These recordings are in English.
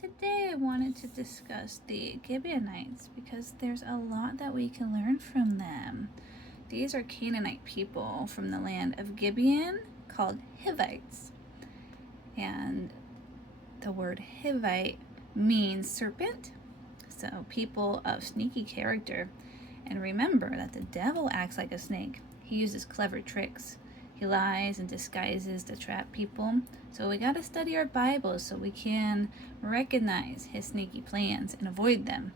Today I wanted to discuss the Gibeonites because there's a lot that we can learn from them. These are Canaanite people from the land of Gibeon called Hivites. And the word Hivite means serpent, so people of sneaky character. And remember that the devil acts like a snake. He uses clever tricks. He lies and disguises to trap people. So we got to study our Bibles so we can recognize his sneaky plans and avoid them.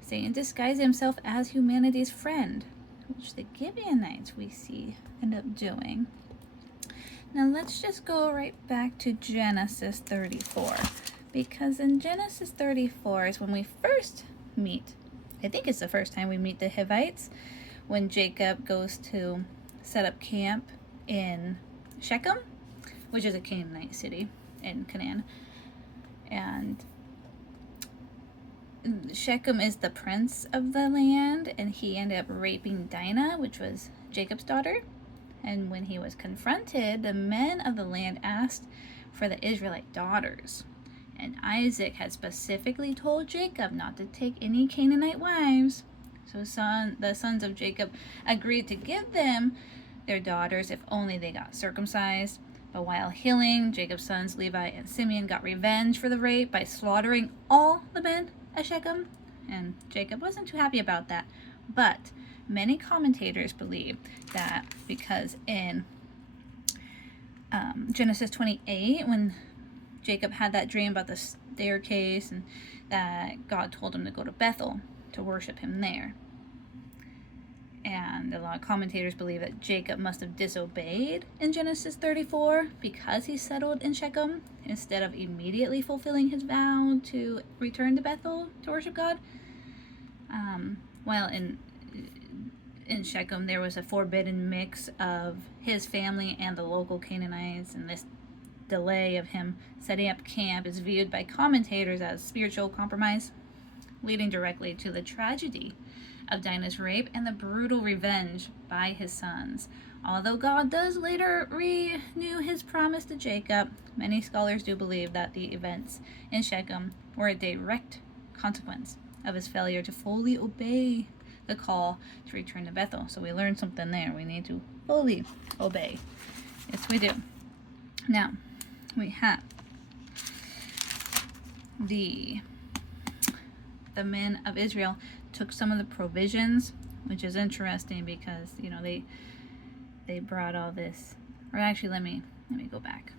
Satan disguised himself as humanity's friend, which the Gibeonites we see end up doing. Now let's just go right back to Genesis 34, because in Genesis 34 is when we first meet. I think it's the first time we meet the Hivites, when Jacob goes to set up camp in Shechem, which is a Canaanite city in Canaan. And Shechem is the prince of the land, and he ended up raping Dinah, which was Jacob's daughter. And when he was confronted, the men of the land asked for the Israelite daughters. And Isaac had specifically told Jacob not to take any Canaanite wives. So the sons of Jacob agreed to give them their daughters if only they got circumcised. But while healing, Jacob's sons Levi and Simeon got revenge for the rape by slaughtering all the men at Shechem. And Jacob wasn't too happy about that. But many commentators believe that because in Genesis 28, when Jacob had that dream about the staircase and that God told him to go to Bethel to worship him there. And a lot of commentators believe that Jacob must have disobeyed in Genesis 34 because he settled in Shechem instead of immediately fulfilling his vow to return to Bethel to worship God. While in Shechem there was a forbidden mix of his family and the local Canaanites, and this delay of him setting up camp is viewed by commentators as spiritual compromise, leading directly to the tragedy of Dinah's rape and the brutal revenge by his sons. Although God does later renew his promise to Jacob, many scholars do believe that the events in Shechem were a direct consequence of his failure to fully obey the call to return to Bethel. So we learned something there. We need to fully obey. Yes, we do. Now, we have the men of Israel took some of the provisions, which is interesting because they brought all this. Or actually, let me go back.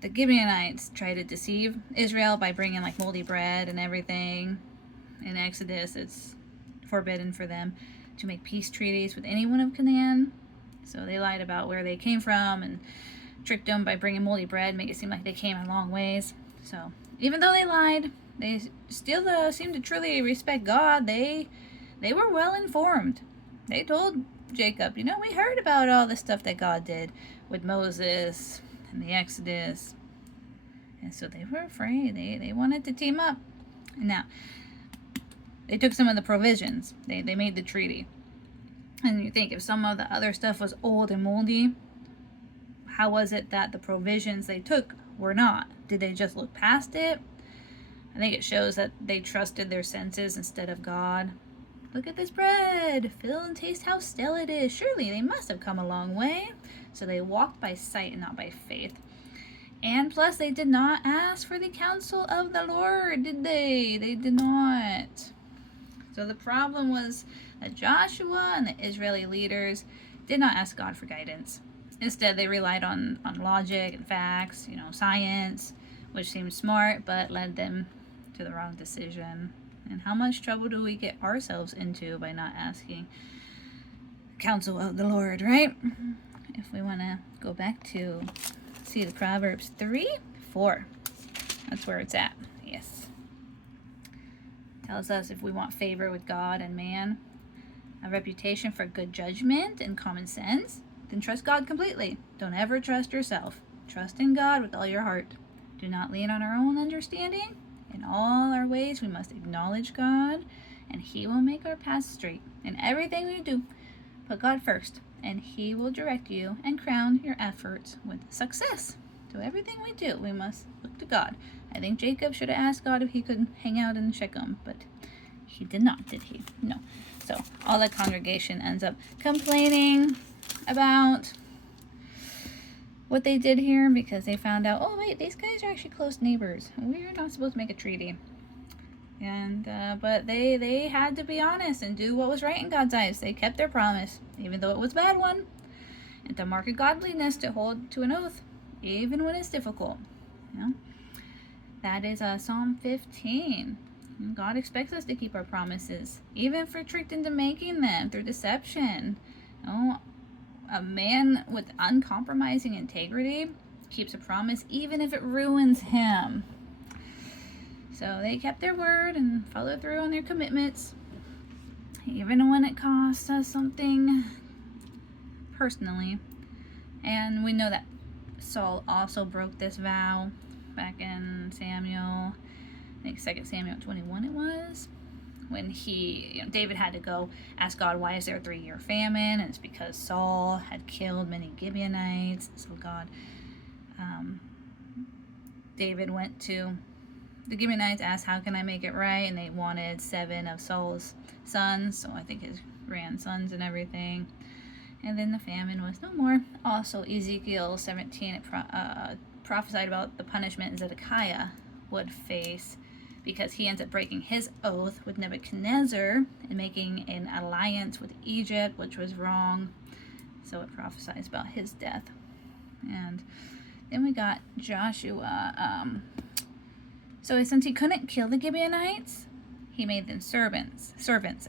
The Gibeonites tried to deceive Israel by bringing like moldy bread and everything. In Exodus, it's forbidden for them to make peace treaties with anyone of Canaan. So they lied about where they came from and tricked them by bringing moldy bread, make it seem like they came a long ways. So even though they lied, they still seemed to truly respect God. They were well informed. They told Jacob, we heard about all the stuff that God did with Moses and the Exodus. And so they were afraid. They wanted to team up. Now, they took some of the provisions. They made the treaty. And you think if some of the other stuff was old and moldy, how was it that the provisions they took were not? Did they just look past it? I think it shows that they trusted their senses instead of God. Look at this bread. Feel and taste how stale it is. Surely they must have come a long way. So they walked by sight and not by faith. And plus, they did not ask for the counsel of the Lord, did they? They did not. So the problem was that Joshua and the Israeli leaders did not ask God for guidance. Instead, they relied on logic and facts, science, which seemed smart, but led them to the wrong decision. And how much trouble do we get ourselves into by not asking counsel of the Lord, right? If we want to go back to see the Proverbs 3:4, that's where it's at. Yes. Tells us if we want favor with God and man, a reputation for good judgment and common sense, then trust God completely. Don't ever trust yourself. Trust in God with all your heart. Do not lean on our own understanding. In all our ways, we must acknowledge God, and He will make our paths straight. In everything we do, put God first, and He will direct you and crown your efforts with success. So everything we do, we must look to God. I think Jacob should have asked God if he could hang out in Shechem, but he did not, did he? No. So all the congregation ends up complaining about what they did here because they found out, oh wait, these guys are actually close neighbors. We're not supposed to make a treaty. And but they had to be honest and do what was right in God's eyes. They kept their promise, even though it was a bad one, and to mark a godliness, to hold to an oath, even when it's difficult. You know, that is Psalm 15. God expects us to keep our promises, even if we're tricked into making them through deception. You know, a man with uncompromising integrity keeps a promise, even if it ruins him. So they kept their word and followed through on their commitments, even when it cost us something personally. And we know that Saul also broke this vow back in Samuel, I think 2 Samuel 21 it was, when David had to go ask God, why is there a 3-year famine? And it's because Saul had killed many Gibeonites. So David went to the Gibeonites, asked, how can I make it right? And they wanted 7 of Saul's sons, so I think his grandsons and everything. And then the famine was no more. Also, Ezekiel 17, it prophesied about the punishment Zedekiah would face because he ends up breaking his oath with Nebuchadnezzar and making an alliance with Egypt, which was wrong. So it prophesies about his death. And then we got Joshua. So since he couldn't kill the Gibeonites, he made them servants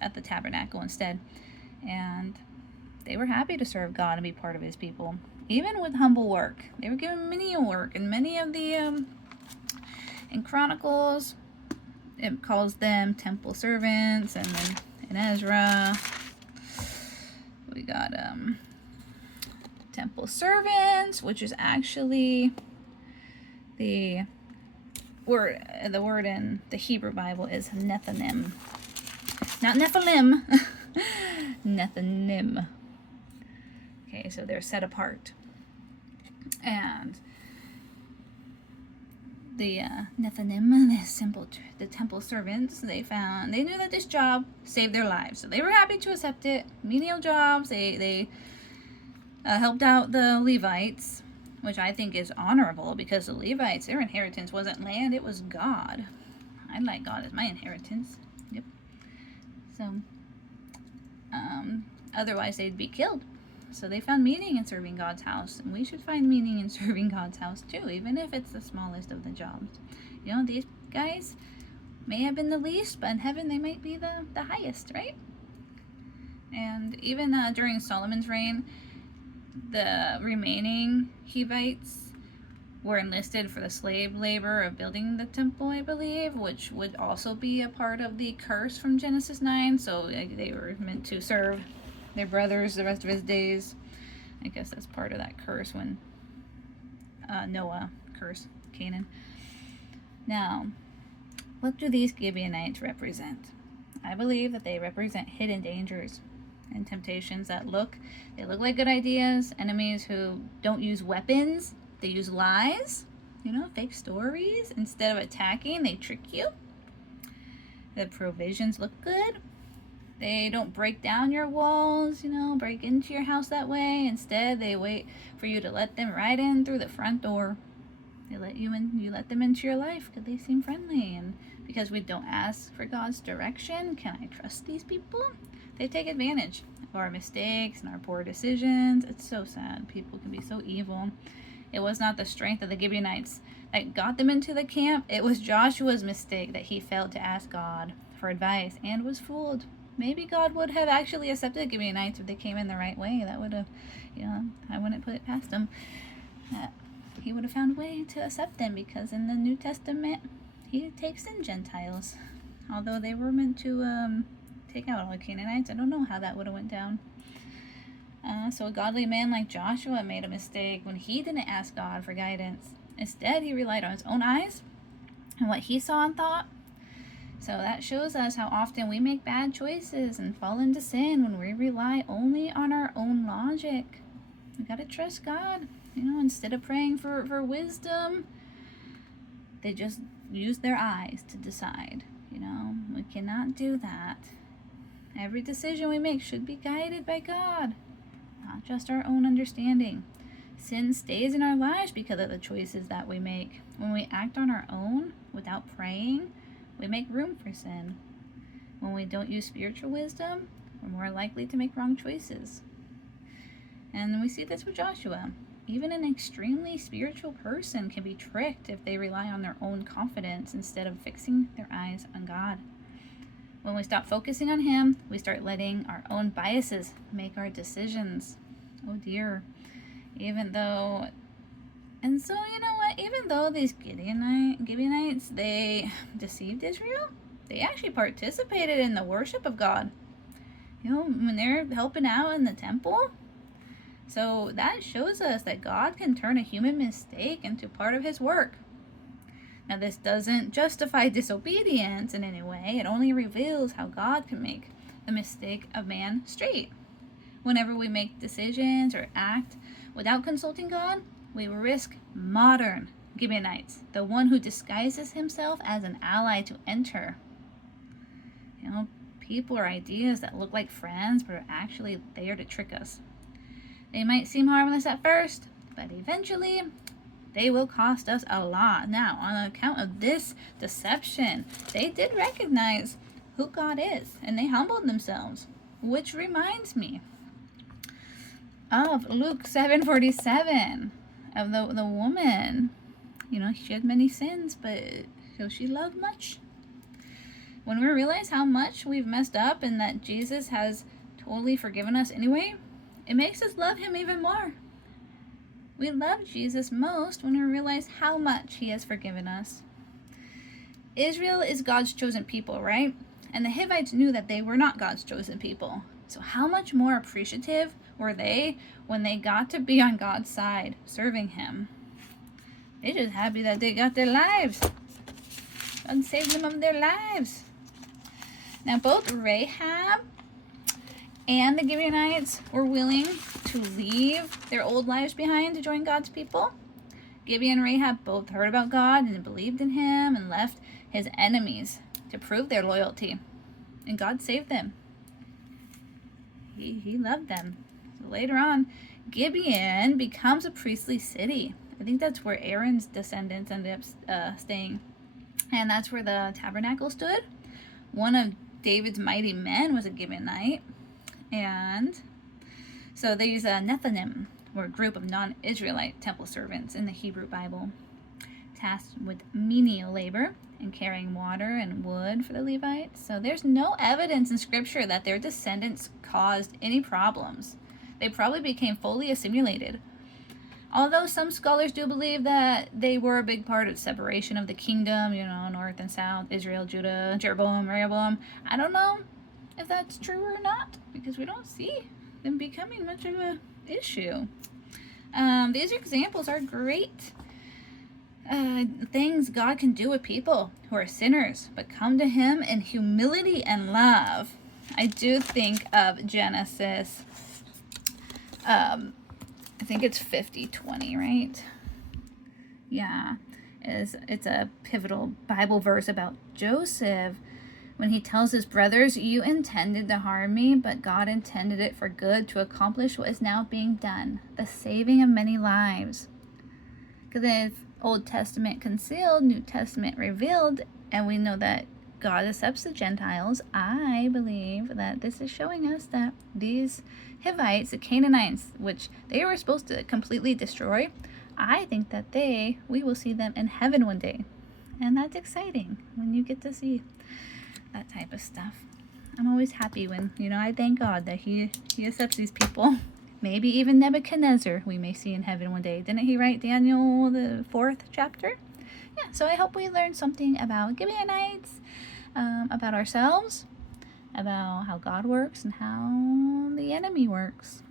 at the tabernacle instead. And they were happy to serve God and be part of his people, even with humble work. They were given menial work, and many of the in Chronicles it calls them temple servants, and then in Ezra we got temple servants, which is actually the word in the Hebrew Bible is Nethanim. Not Nephilim. Nethanim. Okay, so they're set apart. And the Nethanim, the temple servants, they knew that this job saved their lives. So they were happy to accept it. Menial jobs. They helped out the Levites, which I think is honorable because the Levites, their inheritance wasn't land, it was God. I'd like God as my inheritance. Yep. So, otherwise they'd be killed. So they found meaning in serving God's house, and we should find meaning in serving God's house too, even if it's the smallest of the jobs. You know, these guys may have been the least, but in heaven they might be the highest, right? And even during Solomon's reign, the remaining Hivites were enlisted for the slave labor of building the temple, I believe, which would also be a part of the curse from Genesis 9. So they were meant to serve their brothers the rest of his days. I guess that's part of that curse when Noah cursed Canaan. Now, what do these Gibeonites represent? I believe that they represent hidden dangers and temptations that look like good ideas. Enemies who don't use weapons, they use lies, fake stories. Instead of attacking, they trick you. The provisions look good. They don't break down your walls, break into your house that way. Instead, they wait for you to let them right in through the front door. They let you in, you let them into your life because they seem friendly. And because we don't ask for God's direction, can I trust these people? They take advantage of our mistakes and our poor decisions. It's so sad. People can be so evil. It was not the strength of the Gibeonites that got them into the camp. It was Joshua's mistake that he failed to ask God for advice and was fooled. Maybe God would have actually accepted the Gibeonites if they came in the right way. That would have, I wouldn't put it past him. He would have found a way to accept them because in the New Testament, he takes in Gentiles. Although they were meant to take out all the Canaanites, I don't know how that would have went down. So a godly man like Joshua made a mistake when he didn't ask God for guidance. Instead, he relied on his own eyes and what he saw and thought. So that shows us how often we make bad choices and fall into sin when we rely only on our own logic. We gotta trust God. Instead of praying for wisdom, they just use their eyes to decide. We cannot do that. Every decision we make should be guided by God, not just our own understanding. Sin stays in our lives because of the choices that we make. When we act on our own without praying, we make room for sin. When we don't use spiritual wisdom, we're more likely to make wrong choices. And we see this with Joshua. Even an extremely spiritual person can be tricked if they rely on their own confidence instead of fixing their eyes on God. When we stop focusing on Him, we start letting our own biases make our decisions. Oh dear. Even though these Gibeonites, they deceived Israel, they actually participated in the worship of God. When they're helping out in the temple. So that shows us that God can turn a human mistake into part of His work. Now, this doesn't justify disobedience in any way. It only reveals how God can make the mistake of man straight. Whenever we make decisions or act without consulting God, we risk modern Gibeonites, the one who disguises himself as an ally to enter. People or ideas that look like friends but are actually there to trick us. They might seem harmless at first, but eventually they will cost us a lot. Now, on account of this deception, they did recognize who God is, and they humbled themselves, which reminds me of Luke 7:47, of the woman. She had many sins, but she loved much. When we realize how much we've messed up and that Jesus has totally forgiven us anyway, it makes us love Him even more. We love Jesus most when we realize how much He has forgiven us. Israel is God's chosen people, right? And the Hivites knew that they were not God's chosen people. So how much more appreciative were they when they got to be on God's side, serving Him? They're just happy that they got their lives. God saved them of their lives. Now, both Rahab and the Gibeonites were willing to leave their old lives behind to join God's people. Gibeon and Rahab both heard about God and believed in Him and left His enemies to prove their loyalty. And God saved them. He loved them. So later on, Gibeon becomes a priestly city. I think that's where Aaron's descendants ended up staying. And that's where the tabernacle stood. One of David's mighty men was a Gibeonite. And so these Nethinim were a group of non-Israelite temple servants in the Hebrew Bible, tasked with menial labor and carrying water and wood for the Levites. So there's no evidence in Scripture that their descendants caused any problems. They probably became fully assimilated. Although some scholars do believe that they were a big part of the separation of the kingdom, north and south, Israel, Judah, Jeroboam, Rehoboam. I don't know if that's true or not, because we don't see them becoming much of an issue. These examples are great things God can do with people who are sinners, but come to Him in humility and love. I do think of Genesis, I think it's 50:20, right? Yeah, it's a pivotal Bible verse about Joseph when he tells his brothers, "You intended to harm me, but God intended it for good to accomplish what is now being done, the saving of many lives." Because if Old Testament concealed, New Testament revealed, and we know that God accepts the Gentiles, I believe that this is showing us that these Hivites, the Canaanites, which they were supposed to completely destroy, I think that we will see them in heaven one day. And that's exciting when you get to see that type of stuff. I'm always happy when, I thank God that He accepts these people. Maybe even Nebuchadnezzar we may see in heaven one day. Didn't he write Daniel, the 4th chapter? Yeah, so I hope we learned something about Gibeonites, about ourselves, about how God works and how the enemy works.